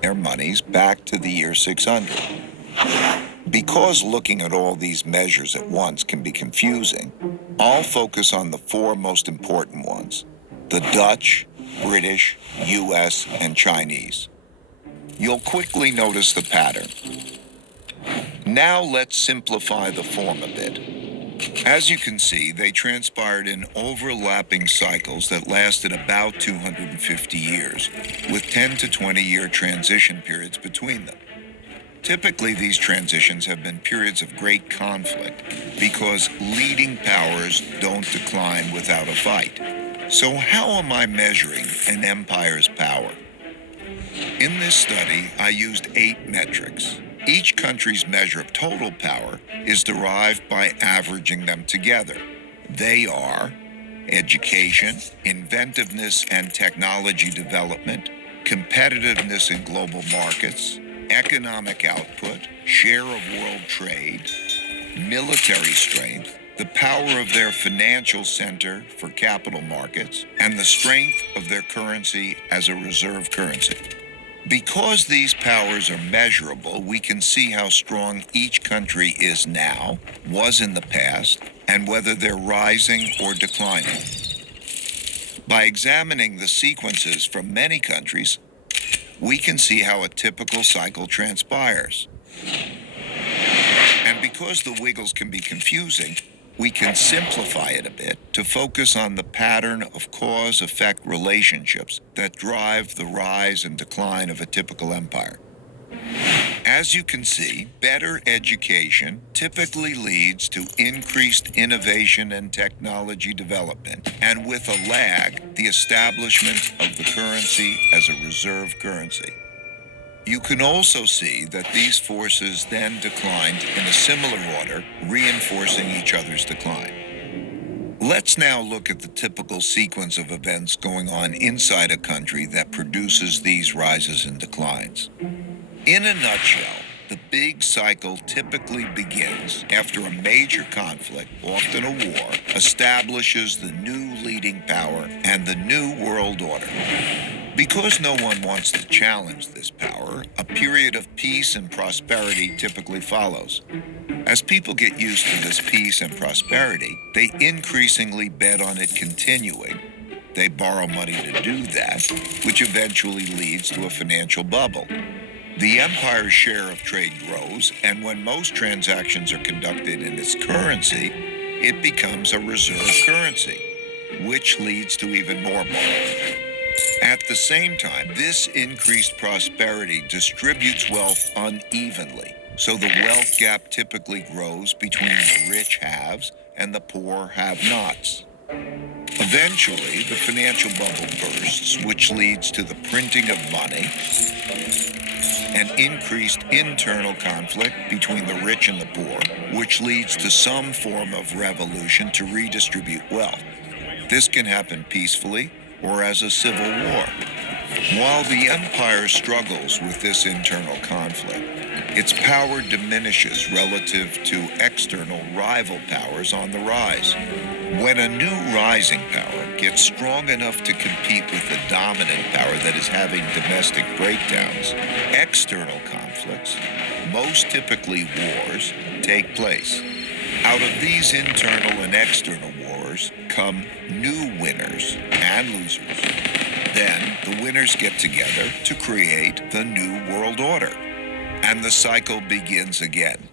their monies back to the year 600. Because looking at all these measures at once can be confusing, I'll focus on the four most important ones: the Dutch, British, US, and Chinese. You'll quickly notice the pattern. Now let's simplify the form a bit. As you can see, they transpired in overlapping cycles that lasted about 250 years, with 10 to 20-year transition periods between them. Typically, these transitions have been periods of great conflict because leading powers don't decline without a fight. So how am I measuring an empire's power? In this study, I used 8 metrics. Each country's measure of total power is derived by averaging them together. They are education, inventiveness and technology development, competitiveness in global markets, economic output, share of world trade, military strength, the power of their financial center for capital markets, and the strength of their currency as a reserve currency. Because these powers are measurable, we can see how strong each country is now, was in the past, and whether they're rising or declining. By examining the sequences from many countries, we can see how a typical cycle transpires. And because the wiggles can be confusing, we can simplify it a bit to focus on the pattern of cause-effect relationships that drive the rise and decline of a typical empire. As you can see, better education typically leads to increased innovation and technology development, and with a lag, the establishment of the currency as a reserve currency. You can also see that these forces then declined in a similar order, reinforcing each other's decline. Let's now look at the typical sequence of events going on inside a country that produces these rises and declines. In a nutshell, the big cycle typically begins after a major conflict, often a war, establishes the new leading power and the new world order. Because no one wants to challenge this power, a period of peace and prosperity typically follows. As people get used to this peace and prosperity, they increasingly bet on it continuing. They borrow money to do that, which eventually leads to a financial bubble. The empire's share of trade grows, and when most transactions are conducted in its currency, it becomes a reserve currency, which leads to even more borrowing. At the same time, this increased prosperity distributes wealth unevenly, so the wealth gap typically grows between the rich haves and the poor have-nots. Eventually, the financial bubble bursts, which leads to the printing of money and increased internal conflict between the rich and the poor, which leads to some form of revolution to redistribute wealth. This can happen peacefully or as a civil war. While the empire struggles with this internal conflict, its power diminishes relative to external rival powers on the rise. When a new rising power gets strong enough to compete with the dominant power that is having domestic breakdowns, external conflicts, most typically wars, take place. Out of these internal and external wars come new winners and losers. Then the winners get together to create the new world order, and the cycle begins again.